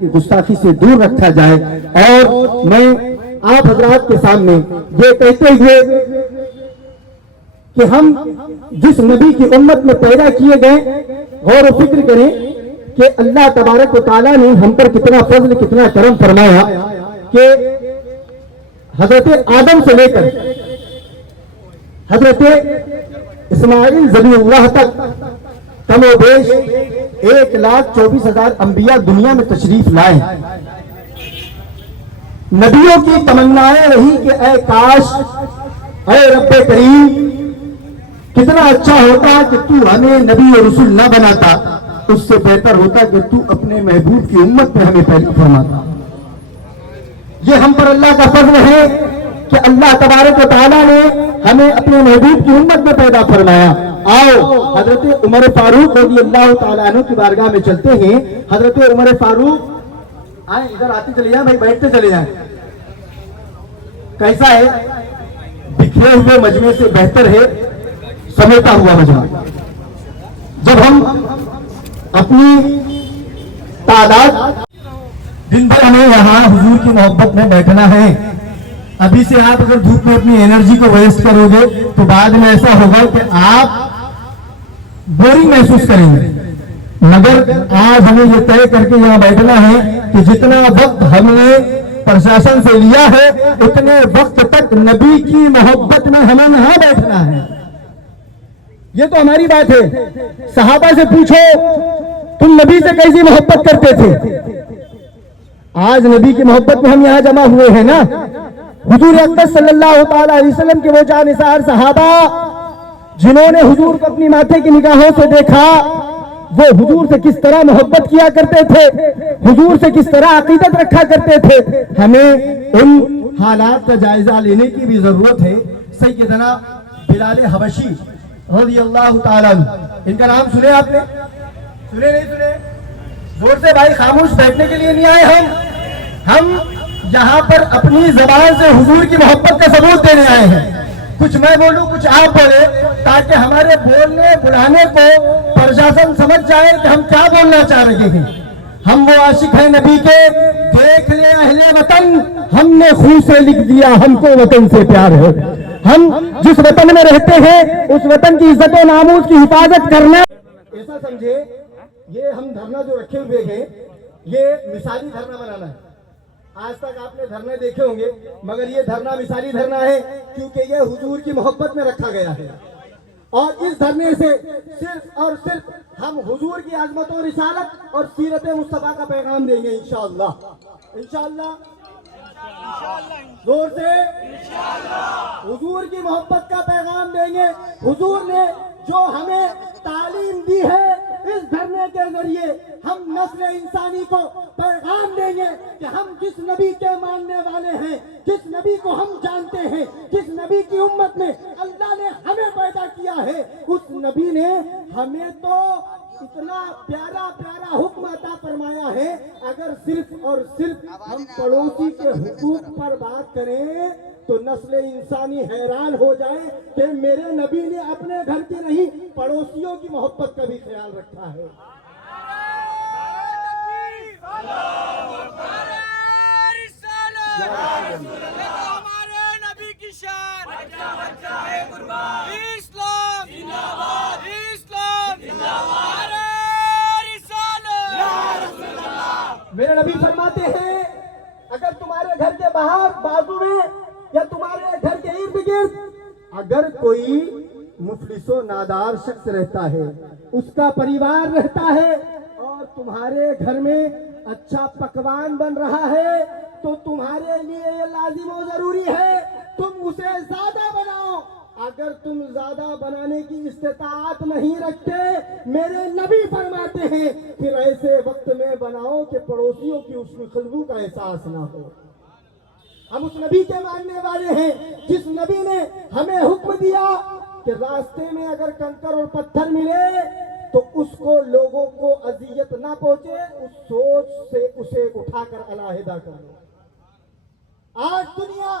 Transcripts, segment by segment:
کہ گستاخی سے دور رکھا جائے. اور میں آپ حضرات کے سامنے یہ کہتے ہوئے کہ ہم جس نبی کی امت میں پیدا کیے گئے غور و فکر کریں کہ اللہ تبارک و تعالیٰ نے ہم پر کتنا فضل کتنا کرم فرمایا کہ حضرت آدم سے لے کر حضرت اسماعیل ذبیح اللہ تک کم و بیش 1,24,000 انبیاء دنیا میں تشریف لائے. نبیوں کی تمنائیں رہی کہ اے کاش اے رب کریم کتنا اچھا ہوتا کہ تو ہمیں نبی اور رسول نہ بناتا, اس سے بہتر ہوتا کہ تو اپنے محبوب کی امت میں ہمیں پیدا فرماتا. یہ ہم پر اللہ کا فضل ہے کہ اللہ تبارک و تعالیٰ نے ہمیں اپنے محبوب کی امت میں پیدا فرمایا. آؤ حضرت عمر فاروق رضی اللہ تعالیٰ عنہ کی بارگاہ میں چلتے ہیں. حضرت عمر فاروق آئیں, ادھر آتے چلے جائیں بھائی, بیٹھتے چلے جائیں. کیسا ہے؟ بکھرے ہوئے مجمع سے بہتر ہے سمیٹا ہوا مجمع. جب ہم اپنی تعداد دن بھر ہمیں یہاں حضور کی محبت میں بیٹھنا ہے. ابھی سے آپ اگر دھوپ میں اپنی انرجی کو ویسٹ کرو گے تو بعد میں ایسا ہوگا کہ آپ بورنگ محسوس کریں گے. مگر آج ہمیں یہ طے کر کے یہاں بیٹھنا ہے کہ جتنا وقت ہم نے پرشاسن سے لیا ہے اتنے وقت تک نبی کی محبت میں ہمیں یہاں بیٹھنا ہے. یہ تو ہماری بات ہے. صحابہ سے پوچھو تم نبی سے کیسی محبت کرتے تھے. آج نبی کی محبت میں ہم یہاں جمع ہوئے ہیں نا. حضور اقدس صلی اللہ تعالی علیہ وسلم کے وہ جانثار صحابہ جنہوں نے حضور کو اپنی ماتھے کی نگاہوں سے دیکھا, وہ حضور سے کس طرح محبت کیا کرتے تھے, حضور سے کس طرح عقیدت رکھا کرتے تھے. ہمیں ان حالات کا جائزہ لینے کی بھی ضرورت ہے. سیدنا بلال حبشی رضی اللہ تعالیٰ عنہ, ان کا نام سنے آپ نے؟ سنے نہیں سنے؟ زور سے بھائی, خاموش بیٹھنے کے لیے نہیں آئے ہم یہاں پر اپنی زبان سے حضور کی محبت کا ثبوت دینے آئے ہیں. کچھ میں بولوں کچھ آپ بولے تاکہ ہمارے بولنے بلانے کو پرشاسن سمجھ جائے کہ ہم کیا بولنا چاہ رہے ہیں. ہم وہ عاشق ہیں نبی کے, دیکھ لے اہل وطن ہم نے خون سے لکھ دیا ہم کو وطن سے پیار ہے. ہم جس وطن میں رہتے ہیں اس وطن کی عزت و ناموس کی حفاظت کرنا. ایسا سمجھے یہ ہم دھرنا جو رکھے ہوئے ہیں یہ مثالی دھرنا بنانا ہے. آج تک آپ نے دھرنے دیکھے ہوں گے مگر یہ دھرنا مثالی دھرنا ہے کیونکہ یہ حضور کی محبت میں رکھا گیا ہے. اور اس دھرنے سے صرف اور صرف ہم حضور کی عظمت و رسالت اور سیرت مصطفیٰ کا پیغام دیں گے انشاءاللہ. انشاءاللہ زور سے حضور کی محبت کا پیغام دیں گے. حضور نے جو ہمیں تعلیم دی ہے اس دھرنے کے ذریعے ہم نسل انسانی کو پیغام دیں گے کہ ہم جس نبی کے ماننے والے ہیں, جس نبی کو ہم جانتے ہیں, جس نبی کی امت میں اللہ نے ہمیں پیدا کیا ہے, اس نبی نے ہمیں تو اتنا پیارا پیارا حکم عطا فرمایا ہے. اگر صرف اور صرف ہم پڑوسی کے حقوق پر بات کریں تو نسل انسانی حیران ہو جائے کہ میرے نبی نے اپنے گھر کے نہیں پڑوسیوں کی محبت کا بھی خیال رکھا ہے. ہمارے نبی کی شان اسلام اسلام میرے نبی فرماتے ہیں اگر تمہارے گھر کے باہر بازو میں یا تمہارے گھر کے ارد گرد اگر کوئی مفلس و نادار شخص رہتا ہے, اس کا پریوار رہتا ہے اور تمہارے گھر میں اچھا پکوان بن رہا ہے تو تمہارے لیے یہ لازم و ضروری ہے تم اسے زیادہ بناؤ. اگر تم زیادہ بنانے کی استطاعت نہیں رکھتے میرے نبی فرماتے ہیں پھر ایسے وقت میں بناؤ کہ پڑوسیوں کی اس خوشبو کا احساس نہ ہو. ہم اس نبی کے ماننے والے ہیں جس نبی نے ہمیں حکم دیا کہ راستے میں اگر کنکر اور پتھر ملے تو اس کو لوگوں کو اذیت نہ پہنچے, اس سوچ سے اسے اٹھا کر علیحدہ کر دو. آج دنیا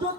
جو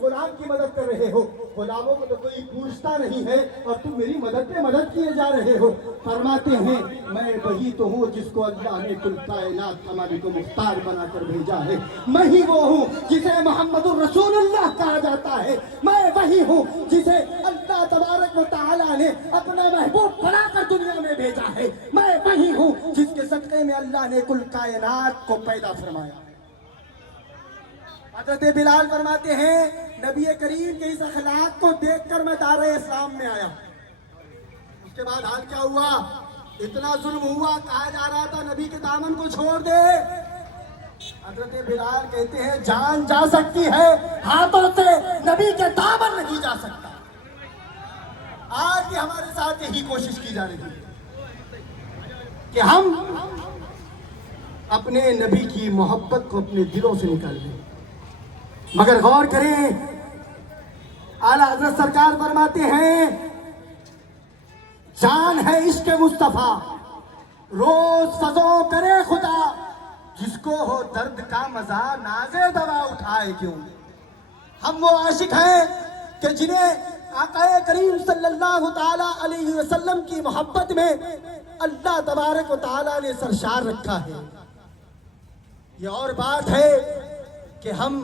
غلام کی مدد کر رہے ہو، غلاموں کو تو کوئی پوچھتا نہیں ہے اور تم میری مدد پہ مدد کیے جا رہے ہو۔ فرماتے ہیں میں وہی تو ہوں جس کو اللہ نے کل کائنات کا مالک و مختار بنا کر بھیجا ہے، میں ہی وہ ہوں جسے محمد الرسول اللہ کہا جاتا ہے، میں وہی ہوں جسے اللہ تبارک و تعالیٰ نے اپنا محبوب بنا کر دنیا میں بھیجا ہے، میں وہی ہوں جس کے صدقے میں اللہ نے کل کائنات کو پیدا فرمایا۔ حضرت بلال فرماتے ہیں نبی کریم کے اس اخلاق کو دیکھ کر میں دار اسلام میں آیا۔ اس کے بعد حال کیا ہوا؟ اتنا ظلم ہوا، کہا جا رہا تھا نبی کے دامن کو چھوڑ دے۔ حضرت بلال کہتے ہیں جان جا سکتی ہے، ہاتھوں سے نبی کے دامن نہیں جا سکتا۔ آج بھی ہمارے ساتھ یہی کوشش کی جا رہی ہے کہ ہم اپنے نبی کی محبت کو اپنے دلوں سے نکال دیں، مگر غور کریں اعلیٰ حضرت سرکار فرماتے ہیں جان ہے عشق مصطفیٰ روز فضو کرے خدا، جس کو ہو درد کا مزہ نازے دوا اٹھائے کیوں۔ ہم وہ عاشق ہیں کہ جنہیں آقا کریم صلی اللہ تعالی علیہ وسلم کی محبت میں اللہ تبارک و تعالی نے سرشار رکھا ہے۔ یہ اور بات ہے کہ ہم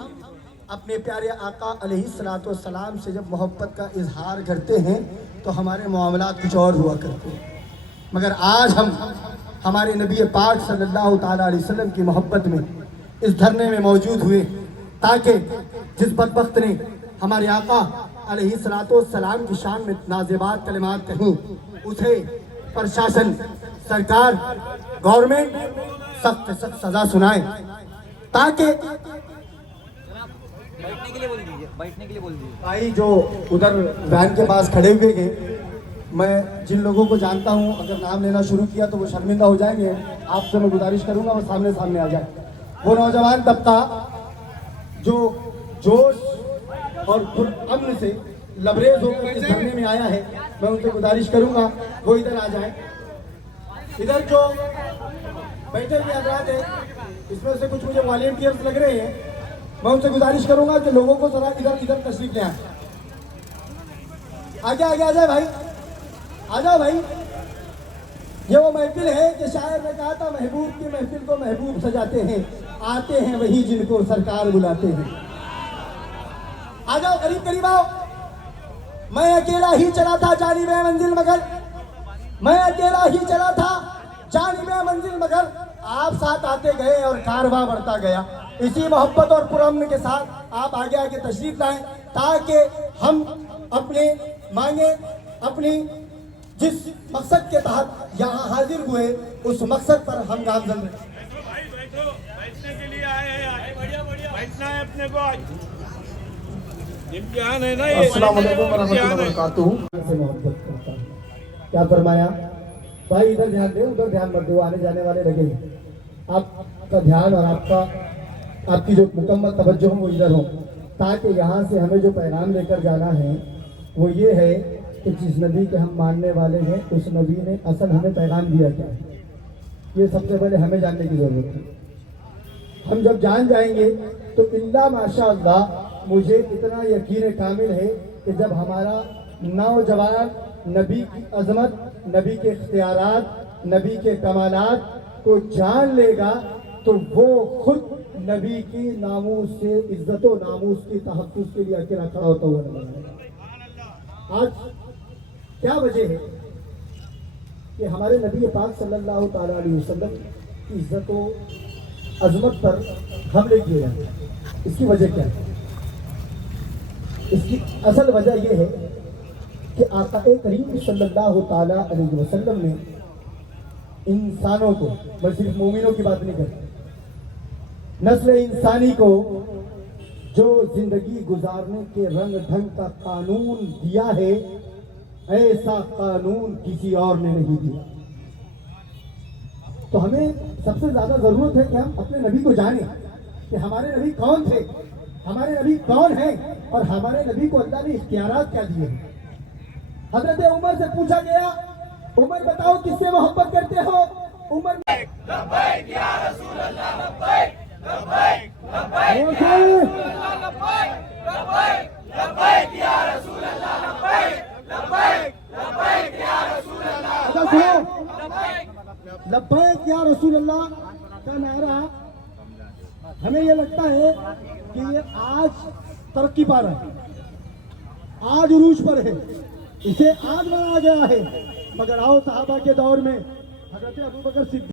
اپنے پیارے آقا علیہ السلام سے جب محبت کا اظہار کرتے ہیں تو ہمارے معاملات کچھ اور ہوا کرتے ہیں، مگر آج ہم ہمارے نبی پاک صلی اللہ تعالیٰ علیہ وسلم کی محبت میں اس دھرنے میں موجود ہوئے تاکہ جس بدبخت نے ہمارے آقا علیہ السلام کی شان میں نازبات کلمات کہیں اسے پرشاسن، سرکار، گورنمنٹ سخت سخت سزا سنائے تاکہ بیٹھنے کے لیے بول دیجیے۔ بھائی جو ادھر وین کے پاس کھڑے ہوئے گئے، میں جن لوگوں کو جانتا ہوں اگر نام لینا شروع کیا تو وہ شرمندہ ہو جائیں گے، آپ سے میں گزارش کروں گا وہ سامنے آ جائے۔ وہ نوجوان طبقہ جو جوش اور پرامن سے لبریز ہو کر اس دھرنے میں آیا ہے، میں ان سے گزارش کروں گا وہ ادھر آ جائیں۔ ادھر جو بیٹھے ہوئے حضرات ہیں اس میں سے کچھ مجھے والنٹیئرز لگ رہے ہیں، میں ان سے گزارش کروں گا کہ لوگوں کو ذرا ادھر تشریف لے آئیں۔ آگے آ جائے بھائی، آ جاؤ بھائی۔ یہ وہ محفل ہے کہ شاعر نے کہا تھا محبوب کی محفل کو محبوب سجاتے ہیں، آتے ہیں وہی جن کو سرکار بلاتے ہیں۔ آ جاؤ قریب آؤ۔ میں اکیلا ہی چلا تھا جانب منزل مگر، میں اکیلا ہی چلا تھا جانب منزل مگر، آپ ساتھ آتے گئے اور کارواں بڑھتا گیا۔ اسی محبت اور پرامن کے ساتھ آپ آگے آگے تشریف لائیں تاکہ ہم اپنے مانگے اپنی جس مقصد کے تحت یہاں حاضر ہوئے اس مقصد پر ہم گامزن رہیں۔ بیٹھنے کے لیے آئے ہیں، بیٹھنا ہے اپنے کو، امتحان ہے نا یہ۔ السلام علیکم ورحمۃ اللہ وبرکاتہ۔ سے محبت کرتا ہوں، کیا فرمایا بھائی ادھر دھیان دیں ادھر دھیان مت دو، آنے جانے والے لگے ہیں، آپ کا دھیان اور آپ کی جو مکمل توجہ ہو وہ ادھر ہو تاکہ یہاں سے ہمیں جو پیغام لے کر جانا ہے وہ یہ ہے کہ جس نبی کے ہم ماننے والے ہیں اس نبی نے اصل ہمیں پیغام دیا کیا ہے، یہ سب سے پہلے ہمیں جاننے کی ضرورت ہے۔ ہم جب جان جائیں گے تو اللہ ماشاء اللہ مجھے اتنا یقین کامل ہے کہ جب ہمارا نوجوان نبی کی عظمت، نبی کے اختیارات، نبی کے کمالات کو جان لے گا تو وہ خود نبی کی ناموس سے عزت و ناموس کی تحفظ کے لیے اکیلا کھڑا ہوتا ہوا نظر آئے گا۔ آج کیا وجہ ہے کہ ہمارے نبی پاک صلی اللہ تعالیٰ علیہ وسلم کی عزت و عظمت پر حملے کیے جاتے ہیں؟ اس کی وجہ کیا ہے؟ اس کی اصل وجہ یہ ہے کہ آقا کریم صلی اللہ تعالیٰ علیہ وسلم نے انسانوں کو، میں صرف مومنوں کی بات نہیں کرتا، نسل انسانی کو جو زندگی گزارنے کے رنگ ڈھنگ کا قانون دیا ہے ایسا قانون کسی اور نے نہیں دیا۔ تو ہمیں سب سے زیادہ ضرورت ہے کہ ہم اپنے نبی کو جانیں کہ ہمارے نبی کون تھے، ہمارے نبی کون ہیں اور ہمارے نبی کو اللہ نے اختیارات کیا دیے ہیں۔ حضرت عمر سے پوچھا گیا عمر بتاؤ کس سے محبت کرتے ہو؟ عمر لبیک یا رسول اللہ لبیک لبیک یا رسول اللہ کا نعرہ ہمیں یہ لگتا ہے کہ یہ آج ترقی پا رہا ہے، آج عروج پر ہے، اسے آج بنایا گیا ہے، مگر آؤ صحابہ کے دور میں حضرت ابوبکر صدیق